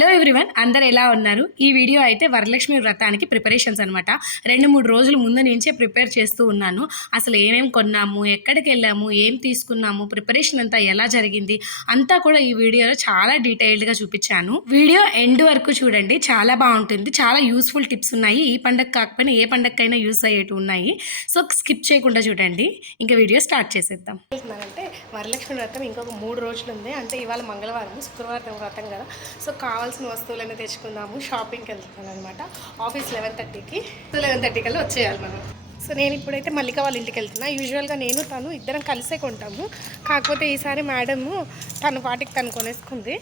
Hello everyone, అందరు ఎలా ఉన్నారు? ఈ వీడియో అయితే వరలక్ష్మి వ్రతానికి ప్రిపరేషన్స్ అనమాట. 2-3 రోజుల ముందు నుంచే ప్రిపేర్ చేస్తూ ఉన్నాను. అసలు ఏమేమి కొన్నాము, ఎక్కడికి వెళ్ళాము, ఏం తీసుకున్నాము, ప్రిపరేషన్ అంతా ఎలా జరిగింది అంతా కూడా ఈ వీడియోలో చాలా డీటెయిల్డ్గా చూపించాను. వీడియో ఎండ్ వరకు చూడండి, చాలా బాగుంటుంది. చాలా యూస్ఫుల్ టిప్స్ ఉన్నాయి. ఈ పండగ కాకపోయినా ఏ పండగకైనా యూస్ అయ్యేవి ఉన్నాయి. సో స్కిప్ చేయకుండా చూడండి. ఇంకా వీడియో స్టార్ట్ చేసేద్దాం. అంటే వరలక్ష్మి వ్రతం ఇంకొక 3 రోజులు ఉంది. అంటే ఇవాళ మంగళవారం, శుక్రవారం వ్రతం కదా. సో కావాల్సిన వస్తువులన్నీ తెచ్చుకుందాము. షాపింగ్కి వెళ్తున్నాను అనమాట. ఆఫీస్ 11:30కి 11:30 కల్లా వచ్చేయాలి మనం. సో నేను ఇప్పుడైతే మల్లిక వాళ్ళ ఇంటికి వెళ్తున్నా. యూజువల్గా నేను తను ఇద్దరం కలిసే కొంటాము. కాకపోతే ఈసారి మేడము తన పాటికి తను కొనేసుకుంది.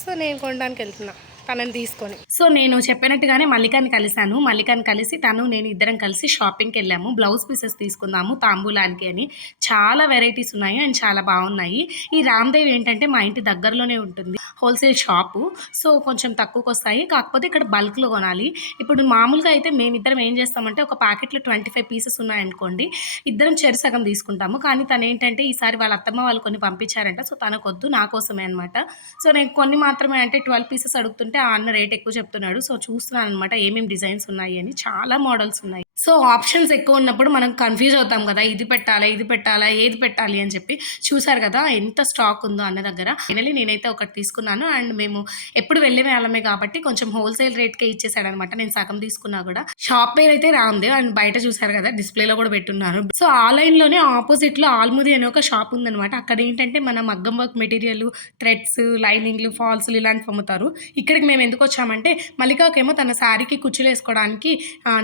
సో నేను కొనడానికి వెళ్తున్నా తనని తీసుకొని. సో నేను చెప్పినట్టుగానే మల్లికాని కలిశాను. మల్లికాని కలిసి నేను ఇద్దరం కలిసి షాపింగ్కి వెళ్ళాము. బ్లౌజ్ పీసెస్ తీసుకుందాము తాంబూలానికి అని. చాలా వెరైటీస్ ఉన్నాయి అండ్ చాలా బాగున్నాయి. ఈ రామ్దేవ్ ఏంటంటే మా ఇంటి దగ్గరలోనే ఉంటుంది, హోల్సేల్ షాపు. సో కొంచెం తక్కువకి వస్తాయి. కాకపోతే ఇక్కడ బల్క్లో కొనాలి. ఇప్పుడు మామూలుగా అయితే మేమిద్దరం ఏం చేస్తామంటే ఒక ప్యాకెట్లో 25 పీసెస్ ఉన్నాయనుకోండి, ఇద్దరం చెరు సగం తీసుకుంటాము. కానీ తను ఏంటంటే ఈసారి వాళ్ళ అత్తమ్మ వాళ్ళు కొన్ని పంపించారంట. సో తనకొద్దు, నా కోసమే అనమాట. సో నేను కొన్ని మాత్రమే అంటే 12 పీసెస్ అడుగుతుంటే ఆ అన్న రేట్ ఎక్కువ చెప్తున్నాడు. సో చూస్తున్నాను అనమాట ఏమేమి డిజైన్స్ ఉన్నాయి అని. చాలా మోడల్స్ ఉన్నాయి. సో ఆప్షన్స్ ఎక్కువ ఉన్నప్పుడు మనం కన్ఫ్యూజ్ అవుతాం కదా, ఇది పెట్టాలా ఏది పెట్టాలి అని చెప్పి. చూసారు కదా ఎంత స్టాక్ ఉందో అన్న దగ్గర. ఫైనలీ నేనైతే ఒకటి తీసుకున్నాను. అండ్ మేము ఎప్పుడు వెళ్ళే వాళ్ళమే కాబట్టి కొంచెం హోల్సేల్ రేట్కే ఇచ్చేసాడు అనమాట. నేను సగం తీసుకున్నా కూడా. షాప్ పేరు అయితే రామ్దేవ్ అండ్ బయట చూసారు కదా డిస్ప్లేలో కూడా పెట్టున్నారు. సో ఆన్లైన్లోనే ఆపోజిట్లో ఆల్ముది అనే ఒక షాప్ ఉందనమాట. అక్కడ ఏంటంటే మన మగ్గం వర్క్ మెటీరియల్, థ్రెడ్స్, లైనింగ్లు, ఫాల్స్లు ఇలాంటివి అమ్ముతారు. ఇక్కడికి మేము ఎందుకు వచ్చామంటే మల్లికాకేమో తన శారీకి కుచ్చులు వేసుకోవడానికి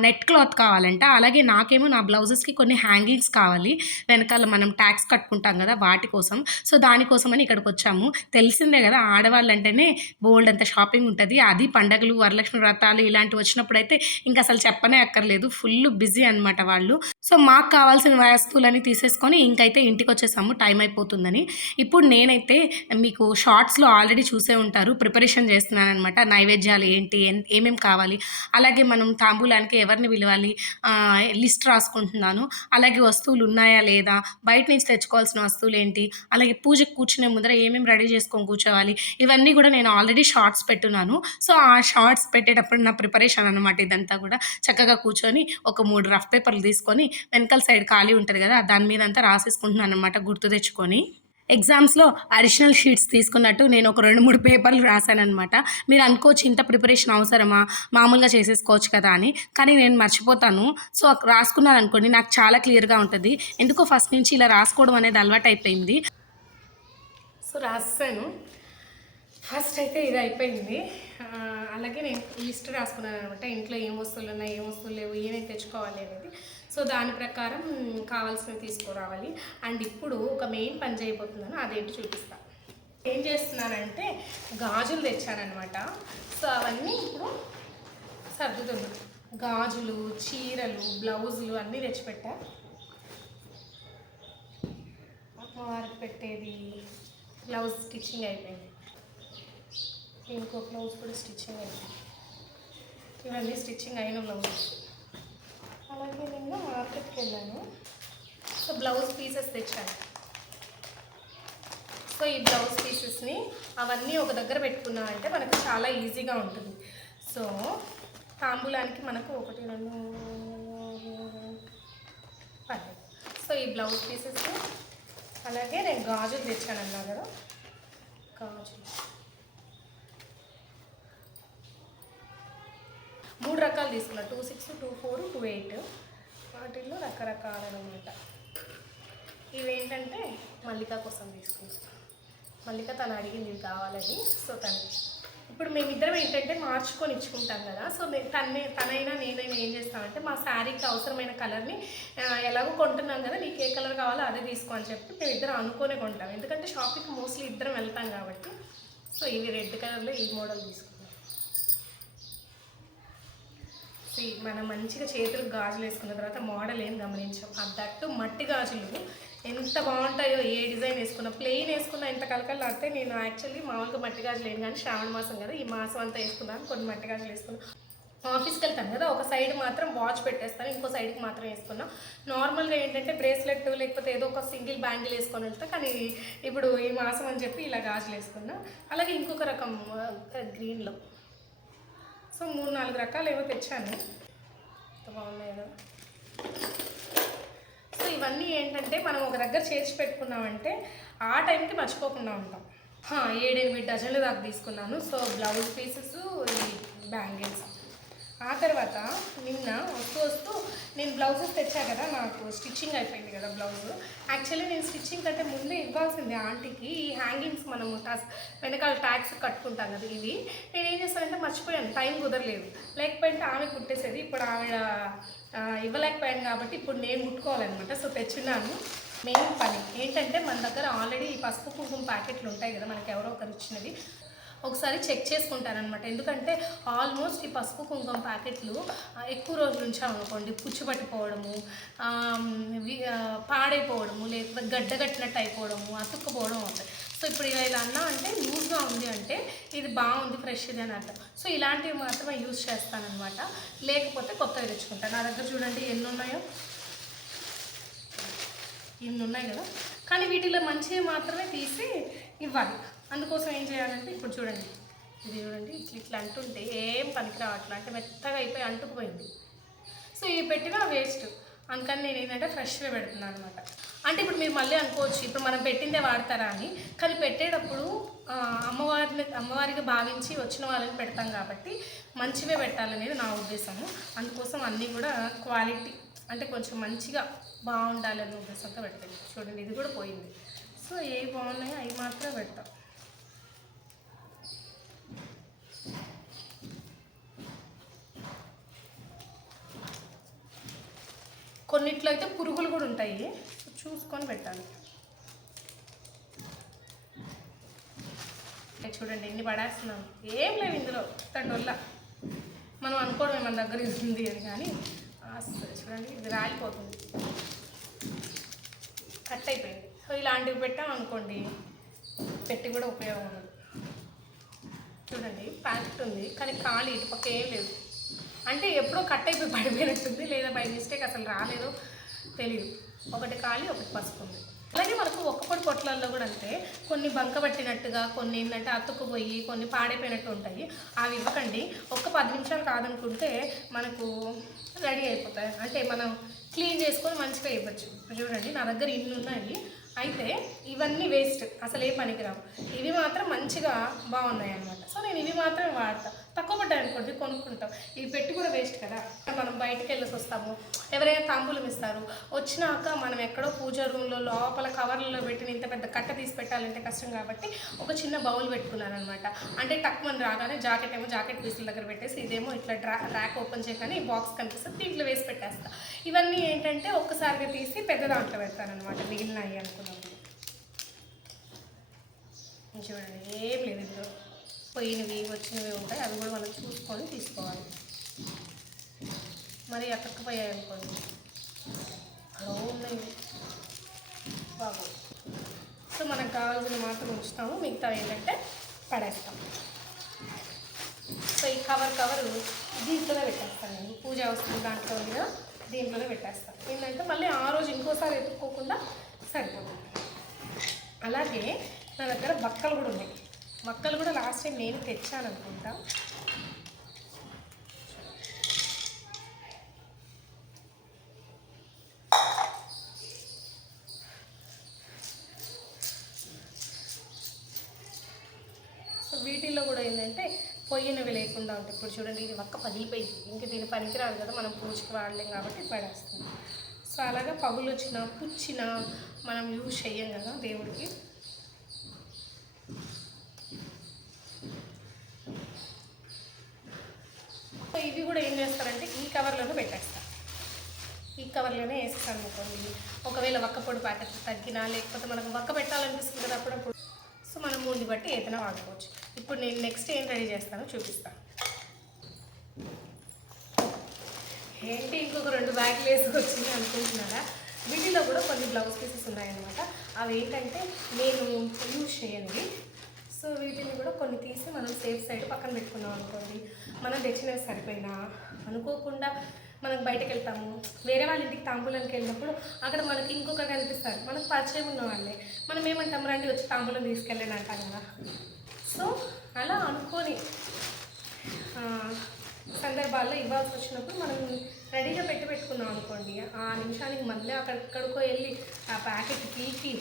నెట్ క్లాత్ కావాలంట. అలాగే నాకేమో నా బ్లౌజెస్కి కొన్ని హ్యాంగింగ్స్ కావాలి. వెనకాల మనం ట్యాక్స్ కట్టుకుంటాం కదా వాటి కోసం. సో దానికోసమని ఇక్కడికి వచ్చాము. తెలిసిందే కదా ఆడవాళ్ళు అంటేనే బోల్డ్ అంత షాపింగ్ ఉంటుంది. అది పండగలు, వరలక్ష్మి వ్రతాలు ఇలాంటివి వచ్చినప్పుడు అయితే ఇంకా అసలు చెప్పనే అక్కర్లేదు. ఫుల్ బిజీ అనమాట వాళ్ళు. సో మాకు కావాల్సిన వస్తువులని తీసేసుకొని ఇంకైతే ఇంటికి వచ్చేసాము టైం అయిపోతుందని. ఇప్పుడు నేనైతే మీకు షార్ట్స్లో ఆల్రెడీ చూసే ఉంటారు, ప్రిపరేషన్ చేస్తున్నాను అనమాట. నైవేద్యాలు ఏంటి, ఏమేమి కావాలి, అలాగే మనం తాంబూలానికి ఎవరిని పిలవాలి, లిస్ట్ రాసుకుంటున్నాను. అలాగే వస్తువులు ఉన్నాయా లేదా, బయట నుంచి తెచ్చుకోవాల్సిన వస్తువులు ఏంటి, అలాగే పూజకు కూర్చునే ముందర ఏమేమి రెడీ చేసుకొని కూర్చోవాలి, ఇవన్నీ కూడా నేను ఆల్రెడీ షార్ట్స్ పెట్టున్నాను. సో ఆ షార్ట్స్ పెట్టేటప్పుడు నా ప్రిపరేషన్ అనమాట ఇదంతా కూడా. చక్కగా కూర్చొని ఒక 3 రఫ్ పేపర్లు తీసుకొని వెనకాల సైడ్ ఖాళీ ఉంటుంది కదా దాని మీద అంతా రాసేసుకుంటున్నాను అనమాట గుర్తు తెచ్చుకొని. ఎగ్జామ్స్లో అడిషనల్ షీట్స్ తీసుకున్నట్టు నేను ఒక 2-3 పేపర్లు రాశానమాట. మీరు అనుకోవచ్చు ఇంత ప్రిపరేషన్ అవసరమా, మామూలుగా చేసేసుకోవచ్చు కదా అని. కానీ నేను మర్చిపోతాను. సో రాసుకున్నాను అనుకోండి నాకు చాలా క్లియర్గా ఉంటుంది. ఎందుకో ఫస్ట్ నుంచి ఇలా రాసుకోవడం అనేది అలవాటు అయిపోయింది. సో రాసాను. ఫస్ట్ అయితే ఇది అయిపోయింది. అలాగే నేను లిస్ట్ రాసుకున్నాను అనమాట. ఇంట్లో ఏం వస్తువులు ఉన్నాయి, ఏం వస్తువులు లేవు, ఏమేమి తెచ్చుకోవాలి అనేది. సో దాని ప్రకారం కావాల్సినవి తీసుకురావాలి. అండ్ ఇప్పుడు ఒక మెయిన్ పని చేయబోతున్నాను, అదేంటి చూపిస్తాను. ఏం చేస్తున్నానంటే గాజులు తెచ్చానమాట. సో అవన్నీ ఇప్పుడు సర్దుతున్నాను. గాజులు, చీరలు, బ్లౌజులు అన్నీ తెచ్చిపెట్టా. అమ్మవారికి పెట్టేది బ్లౌజ్ స్టిచ్చింగ్ అయిపోయింది. ఇంకో బ్లౌజ్ కూడా స్టిచ్చింగ్ అయిపోయింది. ఇవన్నీ స్టిచ్చింగ్ అయిన బ్లౌజ్. అలాగే నేను మార్కెట్కి వెళ్ళాను. సో బ్లౌజ్ పీసెస్ తెచ్చాను. సో ఈ బ్లౌజ్ పీసెస్ని అవన్నీ ఒక దగ్గర పెట్టుకున్నామంటే మనకు చాలా ఈజీగా ఉంటుంది. సో తాంబూలానికి మనకు 1, 2, 10. సో ఈ బ్లౌజ్ పీసెస్, అలాగే నేను గాజులు తెచ్చాను అన్నా కదా, గాజులు 3 రకాలు తీసుకున్నా. 26, 24, 28. వాటిల్లో రకరకాలన్నమాట. ఇవేంటంటే మల్లిక కోసం తీసుకున్నాం. మల్లిక తను అడిగింది ఇవి కావాలని. సో తను ఇప్పుడు మేమిద్దరం ఏంటంటే మార్చుకొని ఇచ్చుకుంటాం కదా. సో తనైనా నేనైనా ఏం చేస్తామంటే మా శారీకి అవసరమైన కలర్ని ఎలాగో కొంటున్నాం కదా, నీకు ఏ కలర్ కావాలో అదే తీసుకో అని చెప్పి మేమిద్దరం అనుకునే కొంటాం. ఎందుకంటే షాపింగ్కి మోస్ట్లీ ఇద్దరం వెళ్తాం కాబట్టి. సో ఇవి రెడ్ కలర్లో ఈ మోడల్ తీసుకున్నాం. మనం మంచిగా చేతులకు గాజులు వేసుకున్న తర్వాత మోడల్ ఏం గమనించాం. దట్టు మట్టి గాజులు ఎంత బాగుంటాయో. ఏ డిజైన్ వేసుకున్నా, ప్లెయిన్ వేసుకున్నా ఎంత కలకలాడితే. నేను యాక్చువల్లీ మామూలుగా మట్టి గాజులు ఏం కానీ శ్రావణ మాసం కదా, ఈ మాసం అంతా వేసుకున్నాను. కొన్ని మట్టి గాజులు వేసుకున్నాను. ఆఫీస్కి వెళ్తాను కదా, ఒక సైడ్ మాత్రం వాచ్ పెట్టేస్తాను, ఇంకో సైడ్కి మాత్రం వేసుకున్నా. నార్మల్గా ఏంటంటే బ్రేస్లెట్ లేకపోతే ఏదో ఒక సింగిల్ బ్యాంగిల్ వేసుకొని వెళ్తా, కానీ ఇప్పుడు ఈ మాసం అని చెప్పి ఇలా గాజులు వేసుకున్నా. అలాగే ఇంకొక రకం గ్రీన్లో. సో 3-4 రకాలు ఏవో తెచ్చాను, బాగున్నాయి కదా. సో ఇవన్నీ ఏంటంటే మనం ఒక దగ్గర చేర్చి పెట్టుకున్నామంటే ఆ టైంకి మర్చిపోకుండా ఉంటాం. 7-8 డజన్లు దాకా తీసుకున్నాను. సో బ్లౌజ్ పీసెస్, ఈ బ్యాంగిల్స్. ఆ తర్వాత నిన్న వస్తూ నేను బ్లౌజెస్ తెచ్చా కదా, నాకు స్టిచ్చింగ్ అయిపోయింది కదా బ్లౌజ్. యాక్చువల్లీ నేను స్టిచ్చింగ్ కంటే ముందే ఇవ్వాల్సింది ఆంటీకి. ఈ హ్యాంగింగ్స్ మనం వెనకాల ట్యాగ్స్ కట్టుకుంటాం కదా, ఇవి నేను ఏం చేస్తానంటే మర్చిపోయాను, టైం కుదరలేదు. లేకపోతే ఆమె కుట్టేసేది. ఇప్పుడు ఆవిడ ఇవ్వలేకపోయాను కాబట్టి ఇప్పుడు నేను కుట్టుకోవాలన్నమాట. సో తెచ్చున్నాను. మెయిన్ పని ఏంటంటే మన దగ్గర ఆల్రెడీ ఈ పసుపు కుంకుమ ప్యాకెట్లు ఉంటాయి కదా, మనకి ఎవరో ఒకరు ఇచ్చినవి, ఒకసారి చెక్ చేసుకుంటారనమాట. ఎందుకంటే ఆల్మోస్ట్ ఈ పసుపు కుంకుమ ప్యాకెట్లు ఎక్కువ రోజులు ఉంచామనుకోండి పుచ్చిపట్టిపోవడము, పాడైపోవడము, లేకపోతే గడ్డగట్టినట్టు అయిపోవడము, అతుక్కుపోవడం అవుతాయి. సో ఇప్పుడు ఇలా అన్నా అంటే లూజ్గా ఉంది అంటే ఇది బాగుంది, ఫ్రెష్ ఇది అని అర్థం. సో ఇలాంటివి మాత్రమే యూజ్ చేస్తానన్నమాట, లేకపోతే కొత్తవి తెచ్చుకుంటాను. నా దగ్గర చూడండి ఎన్ని ఉన్నాయో, ఇన్ని ఉన్నాయి కదా, కానీ వీటిలో మంచివి మాత్రమే తీసి ఇవ్వాలి. అందుకోసం ఏం చేయాలంటే ఇప్పుడు చూడండి, ఇది చూడండి, ఇట్లా అంటుంటే ఏం పనికి రావట్లా, అంటే మెత్తగా అయిపోయి అంటుకుపోయింది. సో ఇవి పెట్టినా వేస్ట్, అందుకని నేను ఏంటంటే ఫ్రెష్గా పెడుతున్నాను అనమాట. అంటే ఇప్పుడు మీరు మళ్ళీ అనుకోవచ్చు ఇప్పుడు మనం పెట్టిందే వాడతారా అని, కానీ పెట్టేటప్పుడు అమ్మవారిగా భావించి వచ్చిన వాళ్ళని పెడతాం కాబట్టి మంచివే పెట్టాలనేది నా ఉద్దేశము. అందుకోసం అన్నీ కూడా క్వాలిటీ అంటే కొంచెం మంచిగా బాగుండాలనే ఉద్దేశంతో పెడతాను. చూడండి ఇది కూడా పోయింది. సో ఏవి బాగున్నాయో అవి మాత్రమే పెడతాం. కొన్నిట్లో అయితే పురుగులు కూడా ఉంటాయి, చూసుకొని పెట్టాలి. చూడండి ఎన్ని పడేస్తున్నాను, ఏం లేవు ఇందులో, తండొల్ల మనం అనుకోవడమే మన దగ్గర ఉంది అని, కానీ చూడండి ఇది రాలిపోతుంది, కట్ అయిపోయింది. సో ఇలాంటివి పెట్టామనుకోండి పెట్టి కూడా ఉపయోగం ఉండదు. చూడండి ప్యాకెట్ ఉంది కానీ ఖాళీ, ఇటు పక్క ఏం లేదు, అంటే ఎప్పుడో కట్ అయిపోయి పడిపోయినట్టుంది, లేదా బై మిస్టేక్ అసలు రాలేదో తెలీదు. ఒకటి ఖాళీ, ఒకటి పసుపు ఉంది. అలాగే మనకు ఒక్కపొడి పొట్లల్లో కూడా అంటే కొన్ని బంక పట్టినట్టుగా, కొన్ని ఏంటంటే అతుక్కుపోయి, కొన్ని పాడైపోయినట్టు ఉంటాయి. అవి ఇవ్వకండి. 10 నిమిషాలు కాదనుకుంటే మనకు రెడీ అయిపోతాయి, అంటే మనం క్లీన్ చేసుకొని మంచిగా ఇవ్వచ్చు. చూడండి నా దగ్గర ఇన్ని ఉన్నాయి, అయితే ఇవన్నీ వేస్ట్, అసలు ఏ పనికిరావు. ఇవి మాత్రం మంచిగా బాగున్నాయి అన్నమాట. సో నేను ఇవి మాత్రమే వాడతాను. తక్కువ పడ్డాయి అనుకోండి కొనుక్కుంటాం, ఇవి పెట్టి కూడా వేస్ట్ కదా. మనం బయటకు వెళ్ళేసి వస్తాము, ఎవరైనా తాంబూలం ఇస్తారు, వచ్చినాక మనం ఎక్కడో పూజ రూమ్లో లోపల కవర్లలో పెట్టిన ఇంత పెద్ద కట్ట తీసి పెట్టాలంటే కష్టం కాబట్టి ఒక చిన్న బౌల్ పెట్టుకున్నాను అనమాట. అంటే టక్ మనం రాగానే జాకెట్ ఏమో జాకెట్ పీసుల దగ్గర పెట్టేసి, ఇదేమో ఇట్లా ర్యాక్ ఓపెన్ చేయగానే ఈ బాక్స్ కనిపిస్తుంది, దీంట్లో వేసి పెట్టేస్తా. ఇవన్నీ ఏంటంటే ఒక్కసారిగా తీసి పెద్ద దాంట్లో పెడతానమాట మిగిలినవి అనుకున్నప్పుడు. చూడండి ఏం లేదు, ఇందులో పోయినవి వచ్చినవి ఉంటాయి, అవి కూడా మనం చూసుకొని తీసుకోవాలి. మరి అక్కకపోయాయి అనుకోండి అలా ఉన్నాయి బాబు. సో మనకు కావాల్సిన మాత్రం ఉంచుతాము, మిగతా ఏంటంటే పడేస్తాం. సో ఈ కవరు దీంట్లోనే పెట్టేస్తాను నేను, పూజ వస్తువులు దాంట్లో ఉంది కదా, దీంట్లోనే పెట్టేస్తాను. ఏంటంటే మళ్ళీ ఆ రోజు ఇంకోసారి ఎత్తుక్కోకుండా సరిపోతుంది. అలాగే నా దగ్గర బక్కలు కూడా ఉన్నాయి. బక్కలు కూడా లాస్ట్ టైం నేను తెచ్చాను అనుకుంటా. సో వీటిల్లో కూడా ఏంటంటే పొయ్యినవి లేకుండా ఉంటాయి. ఇప్పుడు చూడండి ఇది ఒక్క పగిలిపోయింది, ఇంక దీని పనికిరాదు కదా, మనం పూజకి వాడలేం కాబట్టి పడేస్తుంది. సో అలాగా పగులు వచ్చినా పుచ్చినా మనం యూజ్ చెయ్యం కదా దేవుడికి. ఇవి కూడా ఏం చేస్తారంటే ఈ కవర్లోనే పెట్టేస్తాను, ఈ కవర్లోనే వేస్తాను అనుకోండి. ఒకవేళ వక్క పొడి ప్యాకెట్ తగ్గినా, లేకపోతే మనకు వక్క పెట్టాలనిపిస్తుంది కదా అప్పుడప్పుడు, సో మనం మూడిని బట్టి ఏదైనా వాడుకోవచ్చు. ఇప్పుడు నేను నెక్స్ట్ ఏం రెడీ చేస్తానో చూపిస్తాను. ఏంటి ఇంకొక 2 బ్యాగులు వేసుకొచ్చింది అనుకుంటున్నారా? వీటిలో కూడా కొన్ని బ్లౌజ్ పీసెస్ ఉన్నాయన్నమాట. అవి ఏంటంటే నేను యూజ్ చేయనివి. సో సో వీటిని కూడా కొన్ని తీసి మనం సేఫ్ సైడ్ పక్కన పెట్టుకున్నాం అనుకోండి, మనం తెచ్చినవి సరిపోయినా అనుకోకుండా మనం బయటకు వెళ్తాము, వేరే వాళ్ళ ఇంటికి తాంబూలానికి వెళ్ళినప్పుడు అక్కడ మనకి ఇంకొకరు కనిపిస్తారు, మనకు పరిచయం ఉన్న వాళ్ళే, మనం ఏమంటాం, రండి వచ్చి తాంబూలం తీసుకెళ్ళండి అంటాం కదా. సో అలా అనుకొని సందర్భాల్లో ఇవ్వాల్సి వచ్చినప్పుడు మనం రెడీగా పెట్టుకున్నాం అనుకోండి, ఆ నిమిషానికి మళ్ళీ అక్కడికో వెళ్ళి ఆ ప్యాకెట్ పీకి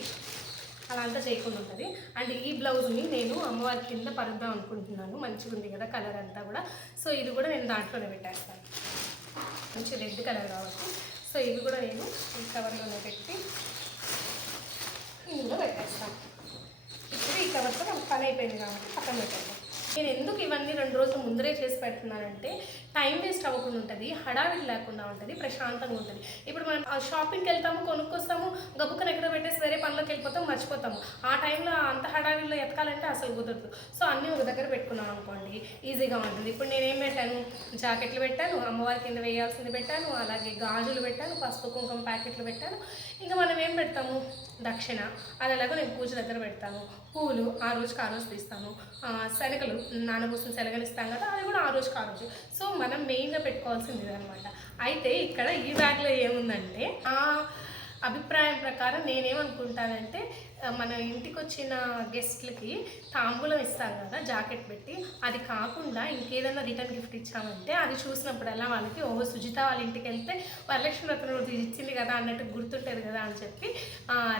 అలా అంతా చేయకుండా ఉంటుంది. అండ్ ఈ బ్లౌజ్ని నేను అమ్మవారి కింద పరుద్దాం అనుకుంటున్నాను, మంచిగా ఉంది కదా కలర్ అంతా కూడా. సో ఇది కూడా నేను దాంట్లోనే పెట్టేస్తాను, మంచి రెడ్ కలర్ కాబట్టి. సో ఇవి కూడా నేను ఈ కవర్లోనే పెట్టి ఇందులో పెట్టేస్తాను. ఇప్పుడు ఈ కవర్తో నాకు పని అయిపోయింది కాబట్టి పక్కన పెట్టేస్తాను. నేను ఎందుకు ఇవన్నీ 2 రోజులు ముందరే చేసి పెడుతున్నానంటే టైం వేస్ట్ అవ్వకుండా ఉంటుంది, హడావిడి లేకుండా ఉంటుంది, ప్రశాంతంగా ఉంటుంది. ఇప్పుడు మనం షాపింగ్కి వెళ్తాము, కొనుక్కొస్తాము, గబుక్కన ఎక్కడ పెట్టేసి వేరే పనులకు వెళ్ళిపోతాము, మర్చిపోతాము. ఆ టైంలో అంత హడావిడిలో ఎతకాలంటే అసలు కుదరదు. సో అన్నీ ఒక దగ్గర పెట్టుకున్నాం అనుకోండి, ఈజీగా ఉంటుంది. ఇప్పుడు నేనేం పెట్టాను, జాకెట్లు పెట్టాను, అమ్మవారి కింద వేయాల్సింది పెట్టాను, అలాగే గాజులు పెట్టాను, పసుపు కుంకుమ ప్యాకెట్లు పెట్టాను. ఇంకా మనం ఏం పెడతాము, దక్షిణ అది ఎలాగో నేను పూజ దగ్గర పెడతాను, పూలు ఆ రోజుకి ఆ రోజు తీస్తాను, శనగలు నానబోసిన శనగలు ఇస్తాం కదా అది కూడా ఆ రోజుకి ఆ రోజు. సో మనం మెయిన్గా పెట్టుకోవాల్సింది ఇదనమాట. అయితే ఇక్కడ ఈ బ్యాగ్లో ఏముందంటే అభిప్రాయం ప్రకారం నేనేమనుకుంటానంటే మన ఇంటికి వచ్చిన గెస్ట్లకి తాంబూలం ఇస్తాం కదా జాకెట్ పెట్టి, అది కాకుండా ఇంకేదైనా రిటర్న్ గిఫ్ట్ ఇచ్చామంటే అది చూసినప్పుడల్లా వాళ్ళకి ఓహో సుజిత వాళ్ళ ఇంటికి వెళ్తే వరలక్ష్మి వ్రతం రోజు ఇచ్చింది కదా అన్నట్టు గుర్తుంటుంది కదా అని చెప్పి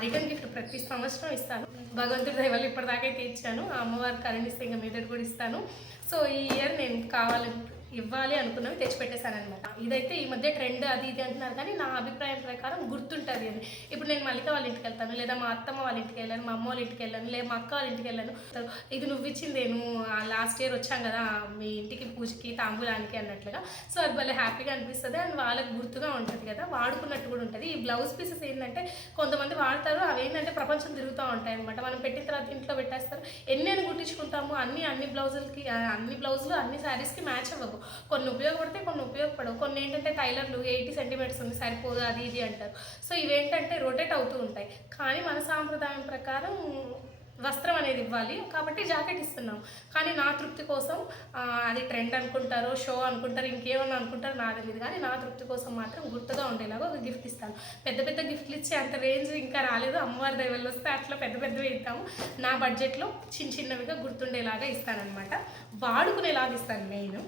రిటర్న్ గిఫ్ట్ ప్రతి సంవత్సరం ఇస్తాను. భగవంతుడి దయ వల్ల ఇప్పటిదాకా అయితే ఇచ్చాను, అమ్మవారి కరుణిస్తే ఇంకా మీదటి కూడా ఇస్తాను. సో ఈ ఇయర్ నేను ఇవ్వాలి అనుకున్నవి తెచ్చిపెట్టేశాను అనమాట. ఇదైతే ఈ మధ్య ట్రెండ్ అది ఇది అంటున్నారు, కానీ నా అభిప్రాయం ప్రకారం గుర్తుంటుంది అని. ఇప్పుడు నేను మల్లిక వాళ్ళ ఇంటికి వెళ్తాను, లేదా మా అత్తమ్మ వాళ్ళ ఇంటికి వెళ్ళాను, మా అమ్మ వాళ్ళ ఇంటికి వెళ్ళాను, లేదా మా అక్క వాళ్ళ ఇంటికి వెళ్ళాను, ఇది నువ్వు ఇచ్చిందేను లాస్ట్ ఇయర్ వచ్చాం కదా మీ ఇంటికి పూజకి తాంబూలానికి అన్నట్లుగా. సో అది భలే హ్యాపీగా అనిపిస్తుంది అండ్ వాళ్ళకి గుర్తుగా ఉంటుంది కదా, వాడుకున్నట్టు కూడా ఉంటుంది. ఈ బ్లౌజ్ పీసెస్ ఏంటంటే కొంతమంది వాడతారు, అవి ఏంటంటే ప్రపంచం తిరుగుతూ ఉంటాయి అనమాట. మనం పెట్టిన తర్వాత ఇంట్లో పెట్టేస్తారు, ఎన్ని కుట్టించుకుంటాము, అన్ని బ్లౌజులకి అన్ని బ్లౌజులు అన్ని శారీస్కి మ్యాచ్ అవ్వవు. కొన్ని ఉపయోగపడతాయి, కొన్ని ఉపయోగపడవు. కొన్ని ఏంటంటే టైలర్లు 80 సెంటీమీటర్స్ ఉంది సరిపోదు అది ఇది అంటారు. సో ఇవేంటంటే రొటేట్ అవుతూ ఉంటాయి. కానీ మన సాంప్రదాయం ప్రకారం వస్త్రం అనేది ఇవ్వాలి కాబట్టి జాకెట్ ఇస్తున్నాం. కానీ నా తృప్తి కోసం అది ట్రెండ్ అనుకుంటారో షో అనుకుంటారు ఇంకేమన్నా అనుకుంటారో నాకు తెలియదు, కానీ నా తృప్తి కోసం మాత్రం గుర్తుగా ఉండేలాగా ఒక గిఫ్ట్ ఇస్తాను. పెద్ద పెద్ద గిఫ్ట్లు ఇచ్చే అంత రేంజ్ ఇంకా రాలేదు, అమ్మవారి దయ వల్ల వస్తే అట్లా పెద్ద పెద్దవి ఇస్తాము. నా బడ్జెట్లో చిన్నవిగా గుర్తుండేలాగా ఇస్తానన్నమాట, వాడుకునేలాగా ఇస్తాను. మెయిన్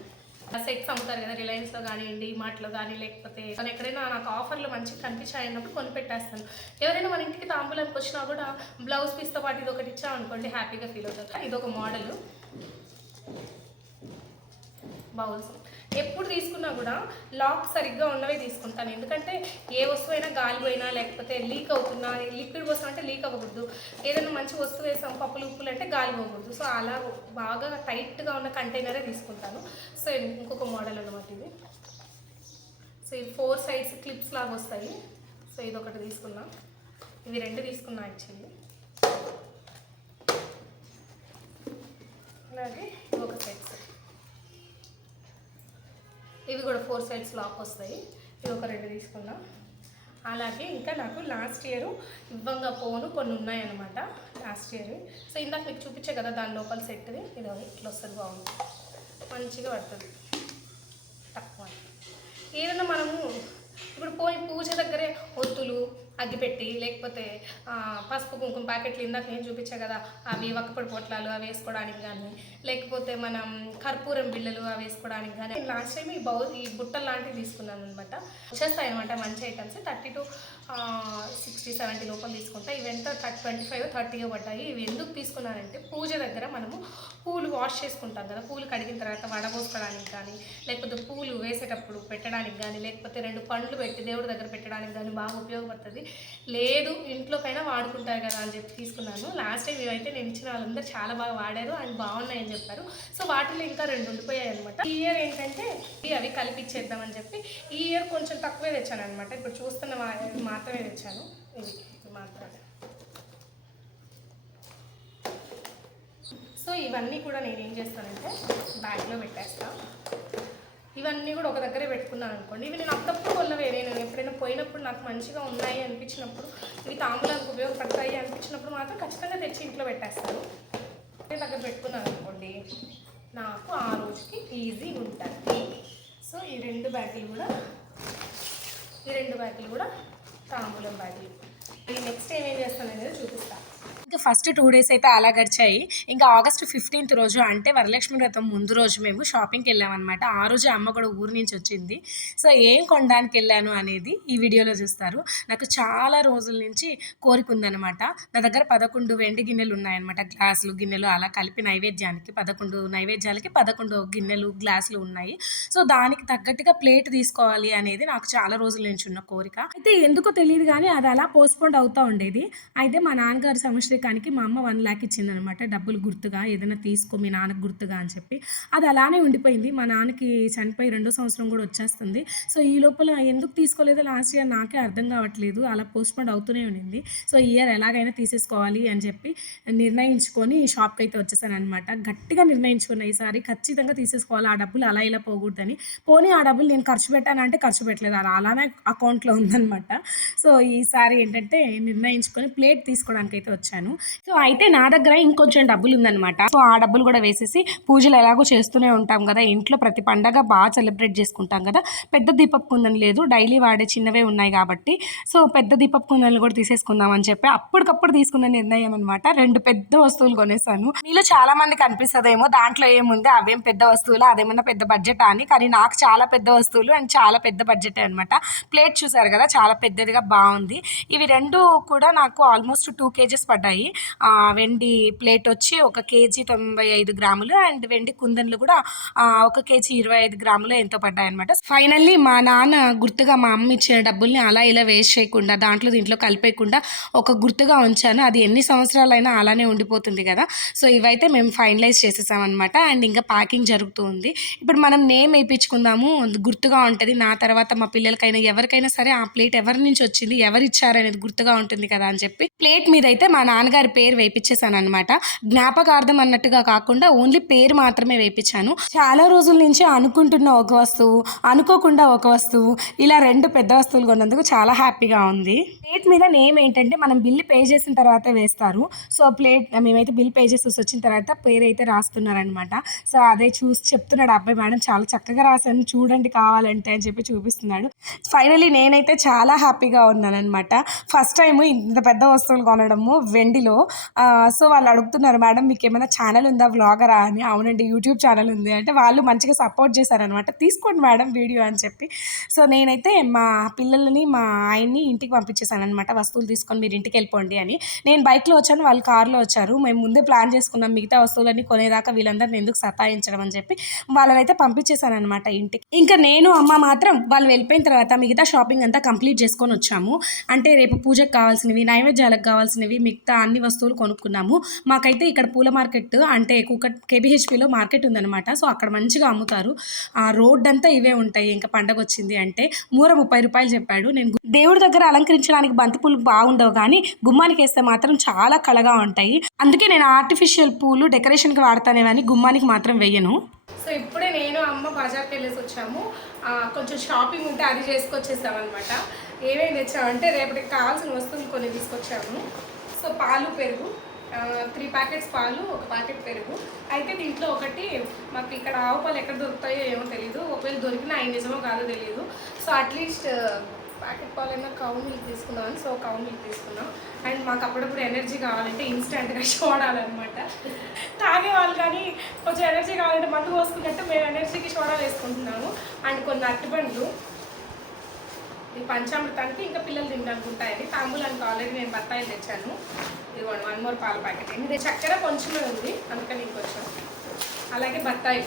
సెట్స్ అమ్ముతారు కదా రిలయన్స్లో కానివ్వండి, మార్ట్లో కానీ, లేకపోతే మనం ఎక్కడైనా నాకు ఆఫర్లు మంచిగా కనిపించాయన్నప్పుడు కొనిపెట్టేస్తాను. ఎవరైనా మన ఇంటికి తాంబూలానికి వచ్చినా కూడా బ్లౌజ్ పీస్తో పాటు ఇది ఒకటి ఇచ్చామనుకోండి హ్యాపీగా ఫీల్ అవుతారు. ఇది ఒక మోడల్ బౌల్స్. ఎప్పుడు తీసుకున్నా కూడా లాక్ సరిగ్గా ఉన్నవే తీసుకుంటాను, ఎందుకంటే ఏ వస్తువు అయినా గాలిపోయినా లేకపోతే లీక్ అవుతున్నా, లిక్విడ్ వస్తువు అంటే లీక్ అవ్వకూడదు, ఏదైనా మంచి వస్తువు వేసాం పప్పులు ఉప్పులు అంటే గాలిపోకూడదు. సో అలా బాగా టైట్గా ఉన్న కంటైనరే తీసుకుంటాను. సో ఇంకొక మోడల్ అన్నమాట ఇది. సో ఇది 4 సైడ్స్ క్లిప్స్ లాగా వస్తాయి. సో ఇది ఒకటి తీసుకున్నా, ఇవి 2 తీసుకున్నా యాక్చువల్లీ. అలాగే ఒక సెట్స్, ఇవి కూడా 4 సైడ్స్ లాక్ వస్తాయి, ఇది ఒక 2 తీసుకున్నా. అలాగే ఇంకా నాకు లాస్ట్ ఇయర్ ఇవ్వంగా పోను కొన్ని ఉన్నాయన్నమాట లాస్ట్ ఇయర్. సో ఇందాక మీకు చూపించే కదా దాని లోపల సెట్ది, ఇది ఇట్లా వస్తుంది, బాగుంది, మంచిగా పడుతుంది తక్కువ. ఏదైనా మనము ఇప్పుడు పోయి పూజ దగ్గరే ఒత్తులు అగ్గిపెట్టి లేకపోతే పసుపు కుంకుమ ప్యాకెట్లు ఇందాక నేను చూపించా కదా అవి వక్కపొడి పొట్లాలు అవి వేసుకోవడానికి కానీ, లేకపోతే మనం కర్పూరం బిళ్ళలు అవి వేసుకోవడానికి కానీ. లాస్ట్ టైం ఈ బుట్టలు లాంటివి తీసుకున్నాను అనమాట. వచ్చేస్తాయి అనమాట మంచి ఐటమ్స్. 30 to 60, 70 లోపల తీసుకుంటాయి. ఇవెంత 25, 30 పడ్డాయి. ఇవి ఎందుకు తీసుకున్నానంటే పూజ దగ్గర మనము పూలు వాష్ చేసుకుంటాం కదా, పూలు కడిగిన తర్వాత వడబోసుకోవడానికి కానీ, లేకపోతే పూలు వేసేటప్పుడు పెట్టడానికి కానీ, లేకపోతే 2 పండ్లు పెట్టి దేవుడి దగ్గర పెట్టడానికి కానీ బాగా ఉపయోగపడుతుంది. లేదు ఇంట్లోకైనా వాడుకుంటారు కదా అని చెప్పి తీసుకున్నాను. లాస్ట్ టైం ఇవైతే నేను ఇచ్చిన వాళ్ళందరూ చాలా బాగా వాడారు అండ్ బాగున్నాయని చెప్పారు. సో వాటిలో ఇంకా 2 ఉండిపోయాయి అనమాట. ఈ ఇయర్ ఏంటంటే అవి కలిపిచ్చేద్దామని చెప్పి ఈ ఇయర్ కొంచెం తక్కువే తెచ్చాను అనమాట. ఇప్పుడు చూస్తున్న మాత్రమే తెచ్చాను, ఇది మాత్రమే. సో ఇవన్నీ కూడా నేను ఏం చేస్తానంటే బ్యాగ్లో పెట్టేస్తాను. ఇవన్నీ కూడా ఒక దగ్గరే పెట్టుకున్నాను అనుకోండి. ఇవి నేను అప్పుడప్పుడు కొన్నవే, నేను ఎప్పుడైనా పోయినప్పుడు నాకు మంచిగా ఉన్నాయి అనిపించినప్పుడు, ఇవి తాంబూలానికి ఉపయోగపడతాయి అనిపించినప్పుడు మాత్రం ఖచ్చితంగా తెచ్చి ఇంట్లో పెట్టేస్తాను. దగ్గర బ్యాగులు కూడా, ఈ 2 బ్యాగులు కూడా తాంబూలం బ్యాగులు. నెక్స్ట్ ఏమేం చేస్తాను అనేది చూపిస్తాను. ఇంకా ఫస్ట్ 2 డేస్ అయితే అలా గడిచాయి. ఇంకా ఆగస్ట్ 15th రోజు అంటే వరలక్ష్మి వ్రతం ముందు రోజు మేము షాపింగ్కి వెళ్ళామన్నమాట. ఆ రోజు అమ్మ కూడా ఊరు నుంచి వచ్చింది. సో ఏం కొనడానికి వెళ్ళాను అనేది ఈ వీడియోలో చూస్తారు. నాకు చాలా రోజుల నుంచి కోరిక ఉందన్నమాట. నా దగ్గర 11 వెండి గిన్నెలు ఉన్నాయన్నమాట. గ్లాసులు గిన్నెలు అలా కలిపి నైవేద్యానికి 11 నైవేద్యాలకి 11 గిన్నెలు గ్లాసులు ఉన్నాయి. సో దానికి తగ్గట్టుగా ప్లేట్ తీసుకోవాలి అనేది నాకు చాలా రోజుల నుంచి ఉన్న కోరిక. అయితే ఎందుకో తెలియదు కానీ అది అలా పోస్ట్పోండ్ అవుతూ ఉండేది. అయితే మా నాన్నగారు సంవత్సరానికి మా అమ్మ 1 lakh ఇచ్చిందనమాట. డబ్బులు గుర్తుగా ఏదైనా తీసుకో మీ నాన్నకు గుర్తుగా అని చెప్పి. అది అలానే ఉండిపోయింది. మా నాన్నకి చనిపోయి 2వ సంవత్సరం కూడా వచ్చేస్తుంది. సో ఈ లోపల ఎందుకు తీసుకోలేదో లాస్ట్ ఇయర్ నాకే అర్థం కావట్లేదు. అలా పోస్ట్పోండ్ అవుతూనే ఉండింది. సో ఈ ఇయర్ ఎలాగైనా తీసేసుకోవాలి అని చెప్పి నిర్ణయించుకొని షాప్కి అయితే వచ్చేసాను అనమాట. గట్టిగా నిర్ణయించుకున్న ఈసారి ఖచ్చితంగా తీసేసుకోవాలి. ఆ డబ్బులు అలా ఇలా పోకూడదని. పోనీ ఆ డబ్బులు నేను ఖర్చు పెట్టానంటే ఖర్చు పెట్టలేదు. అలా అలానే అకౌంట్లో ఉందనమాట. సో ఈసారి ఏంటంటే నిర్ణయించుకొని ప్లేట్ తీసుకోవడానికి అయితే వచ్చాను. సో అయితే నా దగ్గర ఇంకొంచెం డబ్బులు ఉందనమాట. సో ఆ డబ్బులు కూడా వేసేసి పూజలు ఎలాగో చేస్తూనే ఉంటాం కదా, ఇంట్లో ప్రతి పండగ బాగా సెలబ్రేట్ చేసుకుంటాం కదా. పెద్ద దీపపు కుందన్ లేదు, డైలీ వాడే చిన్నవే ఉన్నాయి కాబట్టి సో పెద్ద దీపపు కుందన్లు కూడా తీసేసుకుందాం అని చెప్పి అప్పటికప్పుడు తీసుకున్న నిర్ణయం అనమాట. 2 పెద్ద వస్తువులు కొనేసాను. మీలో చాలా మందికి అనిపిస్తుందేమో దాంట్లో ఏముంది, అవేం పెద్ద వస్తువులు, అదేమన్నా పెద్ద బడ్జెట్ అని. కానీ నాకు చాలా పెద్ద వస్తువులు అండ్ చాలా పెద్ద బడ్జెట్ అనమాట. ప్లేట్ చూసారు కదా, చాలా పెద్దదిగా బాగుంది. ఇవి 2 కూడా నాకు ఆల్మోస్ట్ 2 kgs పడ్డాయి. వెండి ప్లేట్ వచ్చి 1 kg 95 గ్రాములు అండ్ వెండి కుందన్లు కూడా 1 kg 25 గ్రాములు ఎంతో పడ్డాయి అనమాట. ఫైనల్లీ మా నాన్న గుర్తుగా మా అమ్మ ఇచ్చిన డబ్బుల్ని అలా ఇలా వేస్ట్ చేయకుండా దాంట్లో దీంట్లో కలిపేయకుండా ఒక గుర్తుగా ఉంచాను. అది ఎన్ని సంవత్సరాలైనా అలానే ఉండిపోతుంది కదా. సో ఇవైతే మేము ఫైనలైజ్ చేసేసామన్నమాట. అండ్ ఇంకా ప్యాకింగ్ జరుగుతూ ఉంది. ఇప్పుడు మనం నేమ్ వేయించుకుందాము, గుర్తుగా ఉంటుంది. నా తర్వాత మా పిల్లలకైనా ఎవరికైనా సరే ఆ ప్లేట్ ఎవరి నుంచి వచ్చింది, ఎవరు ఇచ్చారనేది గుర్తుగా ఉంటుంది కదా అని చెప్పి ప్లేట్ మీద అయితే మా నాన్నగారి పేరు వేయించేసాను అనమాట. జ్ఞాపకార్థం అన్నట్టుగా కాకుండా ఓన్లీ పేరు మాత్రమే వేయించాను. చాలా రోజుల నుంచి అనుకుంటున్న ఒక వస్తువు, అనుకోకుండా ఒక వస్తువు, ఇలా 2 పెద్ద వస్తువులు కొన్నందుకు చాలా హ్యాపీగా ఉంది. ప్లేట్ మీద నేమ్ ఏంటంటే మనం బిల్ పే చేసిన తర్వాతే వేస్తారు. సో ప్లేట్ మేమైతే బిల్ పే చేసి వచ్చిన తర్వాత పేరు అయితే రాస్తున్నారనమాట. సో అదే చూసి చెప్తున్నాడు అబ్బాయి, మేడం చాలా చక్కగా రాశాను చూడండి కావాలంటే అని చెప్పి చూపిస్తున్నాడు. ఫైనలీ నేనైతే చాలా హ్యాపీగా ఉన్నాను అనమాట. ఫస్ట్ టైం ఇంత పెద్ద వస్తువులు కొనడము వెండిలో. సో వాళ్ళు అడుగుతున్నారు, మేడం మీకు ఏమైనా ఛానల్ ఉందా, వ్లాగరా అని. అవునండి యూట్యూబ్ ఛానల్ ఉంది అంటే వాళ్ళు మంచిగా సపోర్ట్ చేశారనమాట. తీసుకోండి మేడం వీడియో అని చెప్పి. సో నేనైతే మా పిల్లల్ని మా ఆయన్ని ఇంటికి పంపించేశాను అనమాట. వస్తువులు తీసుకొని మీరు ఇంటికి వెళ్ళిపోండి అని. నేను బైక్లో వచ్చాను, వాళ్ళు కార్లో వచ్చారు. మేము ముందే ప్లాన్ చేసుకున్నాం మిగతా వస్తువులన్నీ కొనేదాకా వీళ్ళందరినీ ఎందుకు సతాయించడం అని చెప్పి వాళ్ళనైతే పంపించేశాను అనమాట ఇంటికి. ఇంకా నేను అమ్మ మాత్రం వాళ్ళు వెళ్ళిపోయిన తర్వాత మిగతా షాపింగ్ అంతా కంప్లీట్ చేసుకొని వచ్చాము. అంటే రేపు పూజకు కావాల్సినవి, నైవేద్యాలకు కావాల్సినవి మిగతా అన్ని వస్తువులు కొనుక్కున్నాము. మాకైతే ఇక్కడ పూల మార్కెట్ అంటే KBHPలో మార్కెట్ ఉందన్నమాట. సో అక్కడ మంచిగా అమ్ముతారు. ఆ రోడ్ అంతా ఇవే ఉంటాయి. ఇంకా పండగ వచ్చింది అంటే మూర 30 రూపాయలు చెప్పాడు. నేను దేవుడి దగ్గర అలంకరించడానికి బంతిపూలు బాగుండవు కానీ గుమ్మానికి వేస్తే మాత్రం చాలా కళగా ఉంటాయి. అందుకే నేను ఆర్టిఫిషియల్ పూలు డెకరేషన్కి వాడతానే కానీ గుమ్మానికి మాత్రం వేయను. సో ఇప్పుడే నేను అమ్మ బజార్కి వెళ్ళేసి వచ్చాము. కొంచెం షాపింగ్ ఉంటే అది చేసుకొచ్చేసాము అనమాట. ఏమేమి తెచ్చామంటే రేపటికి కావాల్సిన వస్తువులు కొన్ని తీసుకొచ్చాము. సో పాలు, పెరుగు, 3 ప్యాకెట్స్ పాలు, 1 ప్యాకెట్ పెరుగు. అయితే దీంట్లో ఒకటి మాకు ఇక్కడ ఆవు పాలు ఎక్కడ దొరుకుతాయో ఏమో తెలియదు. ఒకవేళ దొరికినా అవి నిజమో కాదో తెలియదు. సో అట్లీస్ట్ ప్యాకెట్ పాలైనా కౌ మిల్క్ తీసుకున్నాను. సో కౌ మిల్క్ తీసుకున్నాం. అండ్ మాకు అప్పుడప్పుడు ఎనర్జీ కావాలంటే ఇన్స్టెంట్గా చూడాలన్నమాట. తాగేవాళ్ళు కానీ కొంచెం ఎనర్జీ కావాలంటే మందు పోసుకున్నట్టు మేము ఎనర్జీకి సోడా వేసుకుంటున్నాము. అండ్ కొన్ని అరటిపండ్లు, ఈ పంచామృతానికి ఇంకా పిల్లలు తినడానికి ఉంటాయని. తాంబూలానికి ఆల్రెడీ నేను బత్తాయిలు తెచ్చాను. ఇదిగోండి 1 more పాల ప్యాకెట్. ఇది చక్కెర కొంచెమే ఉంది అందుకని ఇంకొంచెం. అలాగే బత్తాయి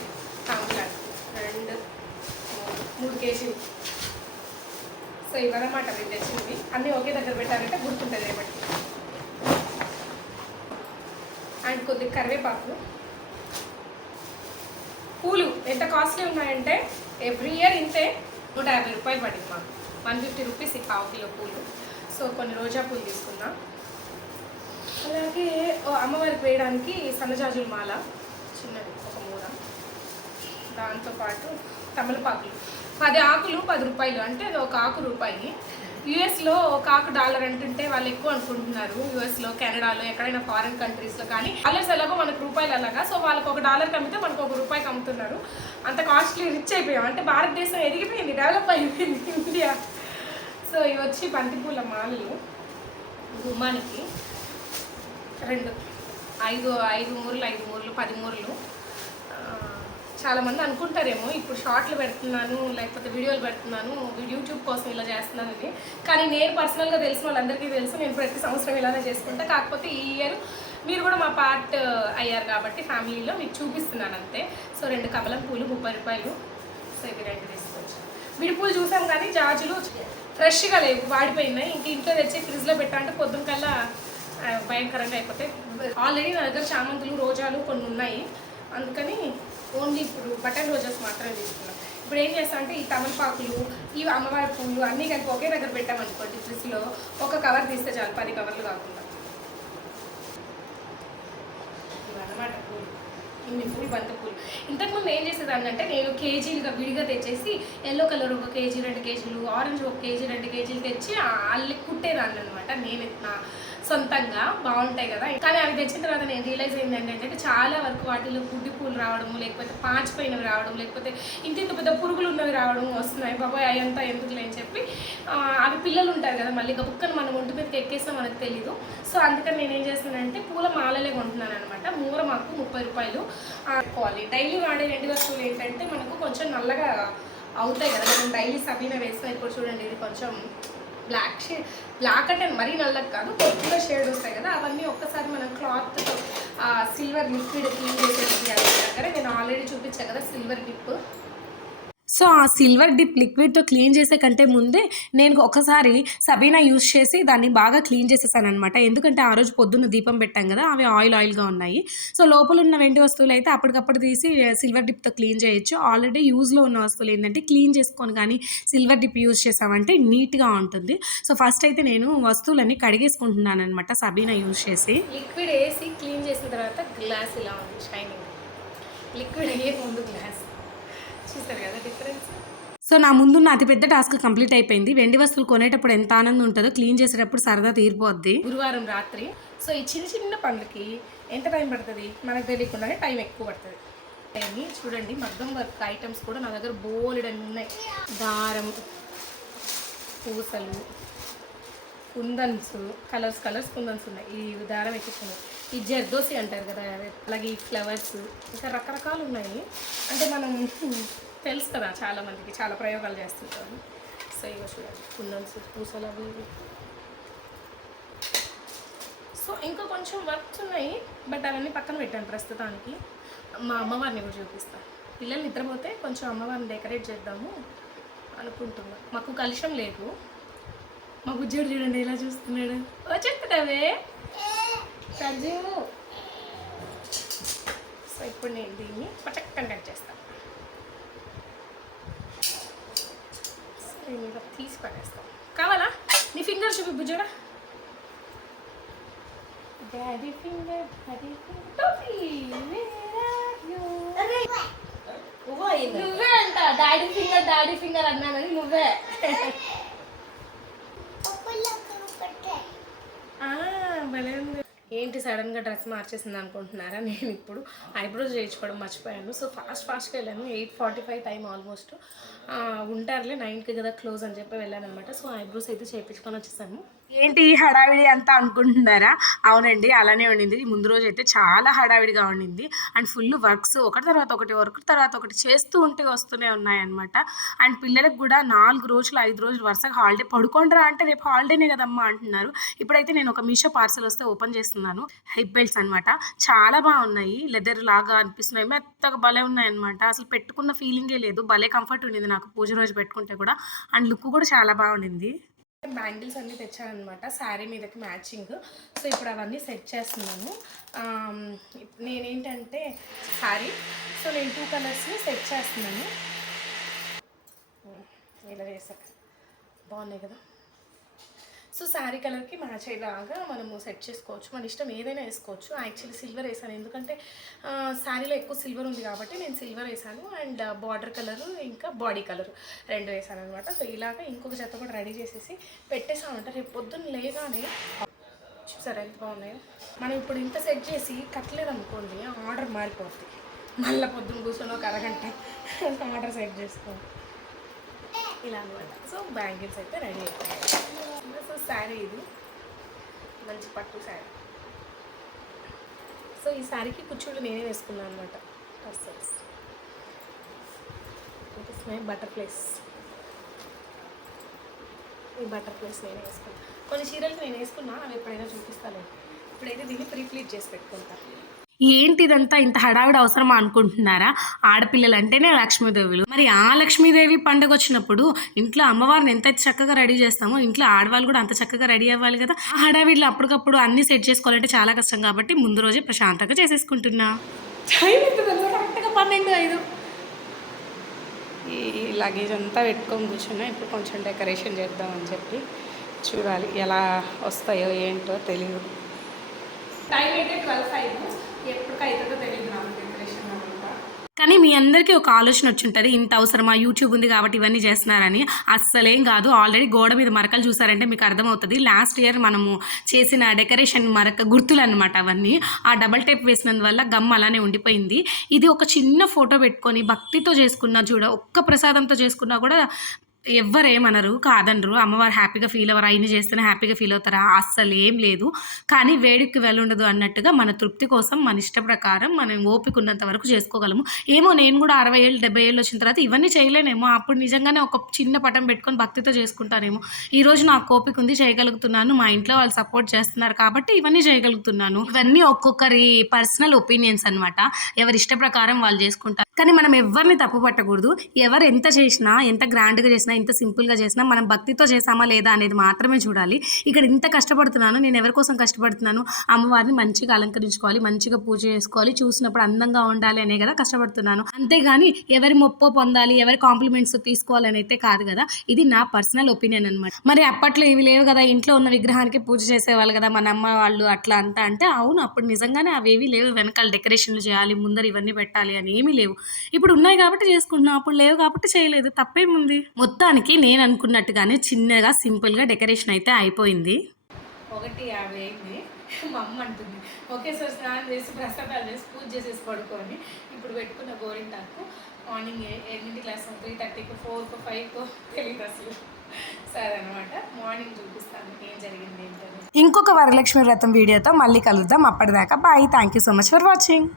తాంబూలానికి 3 kg. సో ఇవన్నమాట నేను తెచ్చింది. అన్నీ ఒకే దగ్గర పెట్టారంటే గుర్తుంటుంది రేపటికి. అండ్ కొద్దిగా కరివేపాకు. పూలు ఎంత కాస్ట్లీ ఉన్నాయంటే ఎవ్రీ ఇయర్ ఇంతే 150 రూపాయలు పడింది మాకు. 150 రూపీస్ ఈ 1/2 కిలో పూలు. సో కొన్ని రోజా పూలు తీసుకున్నా. అలాగే అమ్మవారికి వేయడానికి సన్నజాజుల మాల చిన్నది 1 మూర. దాంతోపాటు తమలపాకులు 10 ఆకులు 10 రూపాయలు, అంటే 1 ఆకు రూపాయి. యూఎస్లో కాకు డాలర్ అంటుంటే వాళ్ళు ఎక్కువ అనుకుంటున్నారు. యూఎస్లో, కెనడాలో, ఎక్కడైనా ఫారిన్ కంట్రీస్లో. కానీ డాలర్స్ ఎలాగో మనకు రూపాయలు అలాగా. సో వాళ్ళకి $1 అమ్మితే మనకు ₹1 అమ్ముతున్నారు. అంత కాస్ట్లీ రిచ్ అయిపోయాం. అంటే భారతదేశం ఎదిగిపోయింది, డెవలప్ అయిపోయింది ఇండియా. సో ఇవి వచ్చి బంతిపూల మాలలు గుమ్మానికి 2 5 మూరలు 10 మూరలు. చాలామంది అనుకుంటారేమో ఇప్పుడు షార్ట్లు పెడుతున్నాను లేకపోతే వీడియోలు పెడుతున్నాను యూట్యూబ్ కోసం ఇలా చేస్తున్నాను ఇది. కానీ నేను పర్సనల్గా తెలిసిన వాళ్ళందరికీ తెలుసు, నేను ప్రతి సంవత్సరం ఇలానే చేసుకుంటా. కాకపోతే ఈ ఇయర్ మీరు కూడా మా పార్ట్ అయ్యారు కాబట్టి ఫ్యామిలీలో మీకు చూపిస్తున్నాను అంతే. సో 2 కమలం పూలు ₹30. సో ఇవి 2 తీసుకోవచ్చు. విడిపూలు చూసాం కానీ జాజులు ఫ్రెష్గా లేవు, వాడిపోయినాయి. ఇంక ఇంట్లో తెచ్చి ఫ్రిడ్జ్లో పెట్టాలంటే పొద్దున కల్లా భయంకరంగా అయిపోతాయి. ఆల్రెడీ నా దగ్గర చామంతులు, రోజాలు కొన్ని ఉన్నాయి, అందుకని ఓన్లీ ఇప్పుడు బటన్ రోజెస్ మాత్రమే తీసుకున్నాం. ఇప్పుడు ఏం చేస్తాం అంటే ఈ తమలపాకులు, ఈ అమ్మవారి పూలు అన్నీ కలిపి ఒకే దగ్గర పెట్టామనుకోండి ఫ్రిడ్జ్లో, ఒక కవర్ తీస్తే చాలు, 10 కవర్లు కాకుండా. ఇవన్నమాట పూలు, ఇన్ని పూలు బంతి పూలు. ఇంతకుముందు ఏం చేసేదాన్ని అంటే నేను కేజీలుగా విడిగా తెచ్చేసి ఎల్లో కలర్ 1 కేజీ 2 కేజీలు, ఆరెంజ్ 1 కేజీ 2 కేజీలు తెచ్చి అల్లి కుట్టేదాన్ని అనమాట. నేను సొంతంగా బాగుంటాయి కదా. కానీ అవి తెచ్చిన తర్వాత నేను రియలైజ్ అయింది ఏంటంటే చాలా వరకు వాటిలో గుడ్డి పూలు రావడము, లేకపోతే పాచిపోయినవి రావడం, లేకపోతే ఇంత పెద్ద పురుగులు ఉన్నవి రావడం వస్తున్నాయి. బాబాయ్ అయ్యంతా ఎందుకులే అని చెప్పి అవి పిల్లలు ఉంటారు కదా, మళ్ళీ బుక్కను మనం ఒంటి మీదకి ఎక్కేస్తాం మనకు తెలీదు. సో అందుకని నేను ఏం చేస్తున్నానంటే పూల మాలలే కొంటున్నాను అనమాట. మూర మాకు ₹30 క్వాలి. డైలీ వాడే 2 వస్తువులు ఏంటంటే మనకు కొంచెం నల్లగా అవుతాయి కదా, మనం డైలీ సబీనా వేస్తాం. ఇప్పుడు చూడండి ఇది కొంచెం బ్లాక్ అంటే మరీ నల్లగా కాదు, కొద్దిగా షేడ్ వస్తాయి కదా, అవన్నీ ఒక్కసారి మనం క్లాత్తో సిల్వర్ లిక్విడ్ క్లీన్ చేసేది అక్కడ నేను ఆల్రెడీ చూపించాను కదా సిల్వర్ డిప్. సో ఆ సిల్వర్ డిప్ లిక్విడ్తో క్లీన్ చేసే కంటే ముందే నేను ఒకసారి సబీనా యూస్ చేసి దాన్ని బాగా క్లీన్ చేసేసాను అనమాట. ఎందుకంటే ఆ రోజు పొద్దున్న దీపం పెట్టాం కదా, అవి ఆయిల్గా ఉన్నాయి. సో లోపల ఉన్న వెండి వస్తువులు అయితే అప్పటికప్పుడు తీసి సిల్వర్ డిప్తో క్లీన్ చేయొచ్చు. ఆల్రెడీ యూజ్లో ఉన్న వస్తువులు ఏంటంటే క్లీన్ చేసుకొని కానీ సిల్వర్ డిప్ యూజ్ చేసామంటే నీట్గా ఉంటుంది. సో ఫస్ట్ అయితే నేను వస్తువులన్నీ కడిగేసుకుంటున్నాను అనమాట సబీనా యూజ్ చేసి. లిక్విడ్ వేసి క్లీన్ చేసిన తర్వాత గ్లాస్ ఇలా ఉంది షైనింగ్, లిక్విడ్ అయ్యే ముందు గ్లాస్ చూస్తారు కదా డిఫరెన్స్. సో నా ముందున్న అతిపెద్ద టాస్క్ కంప్లీట్ అయిపోయింది. వెండి వస్తువులు కొనేటప్పుడు ఎంత ఆనందం ఉంటుందో క్లీన్ చేసేటప్పుడు సరదా తీరిపోద్ది. గురువారం రాత్రి. సో ఈ చిన్న పనులకి ఎంత టైం పడుతుంది మనకు తెలియకుండానే టైం ఎక్కువ పడుతుంది. అని చూడండి మగ్గం వర్క్ ఐటమ్స్ కూడా నా దగ్గర బోలెడన్ని ఉన్నాయి. దారం, పూసలు, కుందన్స్, కలర్స్ కుందన్స్ ఉన్నాయి. ఈ దారం ఎక్కిస్తున్నాయి. ఈ జర్దోసి అంటారు కదా, అలాగే ఈ ఫ్లవర్స్, ఇంకా రకరకాలు ఉన్నాయి. అంటే మనం తెలుసు కదా చాలామందికి చాలా ప్రయోగాలు చేస్తుంటారు. సో ఇవి చూడండి కుందన్స్, పూసలు అవి ఇవి. సో ఇంకా కొంచెం వర్క్స్ ఉన్నాయి, బట్ అవన్నీ పక్కన పెట్టాను ప్రస్తుతానికి. మా అమ్మవారిని కూడా చూపిస్తాను. పిల్లలు నిద్రపోతే కొంచెం అమ్మవారిని డెకరేట్ చేద్దాము అనుకుంటున్నా. మాకు కలుషం లేదు. మా బుజ్జోడు చూడండి ఎలా చూస్తున్నాడు. చెప్తున్నావే సజ్జు. సో ఇప్పుడు నేను దీన్ని పచక్కన కట్ చేస్తాను. ఇంకా తీసి పడేస్తాను. కావాలా నీ ఫింగర్ చూపి బుజ్జోడా. డాడీ ఫింగర్ నువ్వే అంట. డాడీ ఫింగర్ అన్నానని నువ్వే. భలే ఉంది. ఏంటి సడన్గా డ్రెస్ మార్చేసింది అనుకుంటున్నారా? నేను ఇప్పుడు ఐబ్రోస్ చేయించుకోవడం మర్చిపోయాను. సో ఫాస్ట్గా వెళ్ళాను. 8:45 టైం ఆల్మోస్ట్. ఉంటారులే 9కి కదా క్లోజ్ అని చెప్పి వెళ్ళాను అనమాట. సో ఐబ్రోస్ అయితే చేయించుకొని వచ్చేసాను. ఏంటి హడావిడి అంతా అనుకుంటున్నారా? అవునండి అలానే ఉండింది. ముందు రోజు అయితే చాలా హడావిడిగా ఉండింది. అండ్ ఫుల్ వర్క్స్ ఒకటి తర్వాత ఒకటి చేస్తూ ఉంటే వస్తూనే ఉన్నాయన్నమాట. అండ్ పిల్లలకు కూడా 4 రోజులు 5 రోజులు వరుసగా హాలిడే. పడుకోండిరా అంటే రేపు హాలిడేనే కదమ్మా అంటున్నారు. ఇప్పుడైతే నేను ఒక మీషో పార్సల్ వస్తే ఓపెన్ చేస్తున్నాను. హిప్ బెల్ట్స్ అనమాట. చాలా బాగున్నాయి, లెదర్ లాగా అనిపిస్తున్నాయి, మెత్తగా భలే ఉన్నాయన్నమాట. అసలు పెట్టుకున్న ఫీలింగే లేదు, భలే కంఫర్ట్ ఉండింది నాకు పూజ రోజు పెట్టుకుంటే కూడా. అండ్ లుక్ కూడా చాలా బాగుండింది. బ్యాంగిల్స్ అన్నీ తెచ్చానమాట శారీ మీదకి మ్యాచింగ్. సో ఇప్పుడు అవన్నీ సెట్ చేస్తున్నాను. నేనేంటంటే శారీ, సో నేను 2 కలర్స్ని సెట్ చేస్తున్నాను. ఇలా వేసాక బాగున్నాయి కదా. సో శారీ కలర్కి మ్యాచ్ అయ్యేలాగా మనము సెట్ చేసుకోవచ్చు. మన ఇష్టం ఏదైనా వేసుకోవచ్చు. యాక్చువల్లీ సిల్వర్ వేసాను ఎందుకంటే శారీలో ఎక్కువ సిల్వర్ ఉంది కాబట్టి నేను సిల్వర్ వేసాను. అండ్ బార్డర్ కలరు ఇంకా బాడీ కలర్ 2 వేసాను అనమాట. సో ఇలాగ ఇంకొక జత కూడా రెడీ చేసేసి పెట్టేసామంట. రేపు పొద్దున్న లేగానే చూసారా ఎంత బాగున్నాయో. మనం ఇప్పుడు ఇంత సెట్ చేసి కట్టలేదు అనుకోండి ఆర్డర్ మారిపోతుంది. మళ్ళీ పొద్దున్న కూర్చొని ఒక అరగంట ఆర్డర్ సెట్ చేసుకోవాలి ఇలా అనమాట. సో బ్యాంగిల్స్ అయితే రెడీ అయిపోయాయి. సో శారీ ఇది మంచి పట్టు శారీ. సో ఈ శారీకి కుచ్చుళ్ళు నేనే వేసుకున్నాను అనమాట. టస్సల్స్ బటర్ఫ్లైస్, ఈ బటర్ఫ్లైస్ నేనే వేసుకున్నాను. కొన్ని చీరలు నేను వేసుకున్నా, అవి ఎప్పుడైనా చూపిస్తాను. ఇప్పుడైతే దీన్ని ప్రీప్లీట్ చేసి పెట్టుకుంటాను. ఏంటిదంతా ఇంత హడావిడి అవసరమా అనుకుంటున్నారా? ఆడపిల్లలు అంటేనే లక్ష్మీదేవులు. మరి ఆ లక్ష్మీదేవి పండుగ వచ్చినప్పుడు ఇంట్లో అమ్మవారిని ఎంత చక్కగా రెడీ చేస్తామో ఇంట్లో ఆడవాళ్ళు కూడా అంత చక్కగా రెడీ అవ్వాలి కదా. ఆ హడావిడిలో అప్పటికప్పుడు అన్ని సెట్ చేసుకోవాలంటే చాలా కష్టం కాబట్టి ముందు రోజే ప్రశాంతంగా చేసేసుకుంటున్నా. కరెక్ట్గా 12:05. ఈ లగేజ్ అంతా పెట్టుకొని కూర్చున్నా. ఇప్పుడు కొంచెం డెకరేషన్ చేద్దామని చెప్పి చూడాలి ఎలా వస్తాయో ఏంటో తెలియదు. టైం అయితే 12:05. ఎప్పటికైతుందో తెలియదు నాకు డెకరేషన్ అంతా. కానీ మీ అందరికీ ఒక ఆలోచన వచ్చి ఉంటుంది, ఇంత అవసరమా, యూట్యూబ్ ఉంది కాబట్టి ఇవన్నీ చేస్తున్నారని. అస్సలేం కాదు. ఆల్రెడీ గోడ మీద మరకలు చూసారంటే మీకు అర్థమవుతుంది. లాస్ట్ ఇయర్ మనము చేసిన డెకరేషన్ మరక గుర్తులు అనమాట అవన్నీ. ఆ డబల్ టేప్ వేసినందువల్ల గమ్ అలానే ఉండిపోయింది. ఇది ఒక చిన్న ఫోటో పెట్టుకొని భక్తితో చేసుకున్నా చూడ, ఒక్క ప్రసాదంతో చేసుకున్నా కూడా ఎవ్వరేమనరు, కాదనరు. అమ్మవారు హ్యాపీగా ఫీల్ అవ్వరు. అయిన చేస్తేనే హ్యాపీగా ఫీల్ అవుతారా? అస్సలు ఏం లేదు. కానీ వేడికి వెళ్ళుండదు అన్నట్టుగా మన తృప్తి కోసం మన ఇష్ట ప్రకారం మనం ఓపిక ఉన్నంత వరకు చేసుకోగలము. ఏమో నేను కూడా 60 ఏళ్ళు 70 ఏళ్ళు వచ్చిన తర్వాత ఇవన్నీ చేయలేనేమో. అప్పుడు నిజంగానే ఒక చిన్న పటం పెట్టుకొని భక్తితో చేసుకుంటానేమో. ఈరోజు నాకు ఓపిక ఉంది, చేయగలుగుతున్నాను. మా ఇంట్లో వాళ్ళు సపోర్ట్ చేస్తున్నారు కాబట్టి ఇవన్నీ చేయగలుగుతున్నాను. ఇవన్నీ ఒక్కొక్కరి పర్సనల్ ఒపీనియన్స్ అనమాట. ఎవరి ఇష్ట ప్రకారం వాళ్ళు చేసుకుంటారు. కానీ మనం ఎవరిని తప్పు పట్టకూడదు. ఎవరు ఎంత చేసినా, ఎంత గ్రాండ్గా చేసినా, ఎంత సింపుల్గా చేసినా మనం భక్తితో చేసామా లేదా అనేది మాత్రమే చూడాలి. ఇక్కడ ఇంత కష్టపడుతున్నాను, నేను ఎవరి కోసం కష్టపడుతున్నాను, అమ్మవారిని మంచిగా అలంకరించుకోవాలి, మంచిగా పూజ చేసుకోవాలి, చూసినప్పుడు అందంగా ఉండాలి అనే కదా కష్టపడుతున్నాను. అంతేగాని ఎవరి మొప్పో పొందాలి, ఎవరి కాంప్లిమెంట్స్ తీసుకోవాలని అయితే కాదు కదా. ఇది నా పర్సనల్ ఒపీనియన్ అనమాట. మరి అప్పట్లో ఇవి లేవు కదా, ఇంట్లో ఉన్న విగ్రహానికి పూజ చేసేవాళ్ళు కదా మన అమ్మ వాళ్ళు, అట్లా అంతా అంటే అవును, అప్పుడు నిజంగానే అవేవి లేవు. వెనకాల డెకరేషన్లు చేయాలి, ముందర ఇవన్నీ పెట్టాలి అని ఏమీ లేవు. ఇప్పుడు ఉన్నాయి కాబట్టి చేసుకుంటున్నాం, అప్పుడు లేవు కాబట్టి చేయలేదు. తప్పేముంది? మొత్తానికి నేను అనుకున్నట్టుగానే చిన్నగా సింపుల్గా డెకరేషన్ అయితే అయిపోయింది. 1:50 అయింది. మా అమ్మ అంటుంది ఓకే సార్ స్నానం చేసి ప్రసాదాలు చేసి పూజ చేసేసి పడుకోని. ఇప్పుడు పెట్టుకున్న గోరింటాకు మార్నింగ్ 8 క్లాస్ 3:30కు 4కు 5కు తెలియదు అసలు. సరే అనమాట, మార్నింగ్ చూపిస్తాను ఏం జరిగింది ఏంటని. ఇంకొక వరలక్ష్మి వ్రతం వీడియోతో మళ్ళీ కలుద్దాం. అప్పటిదాకా bye. Thank you so much for watching.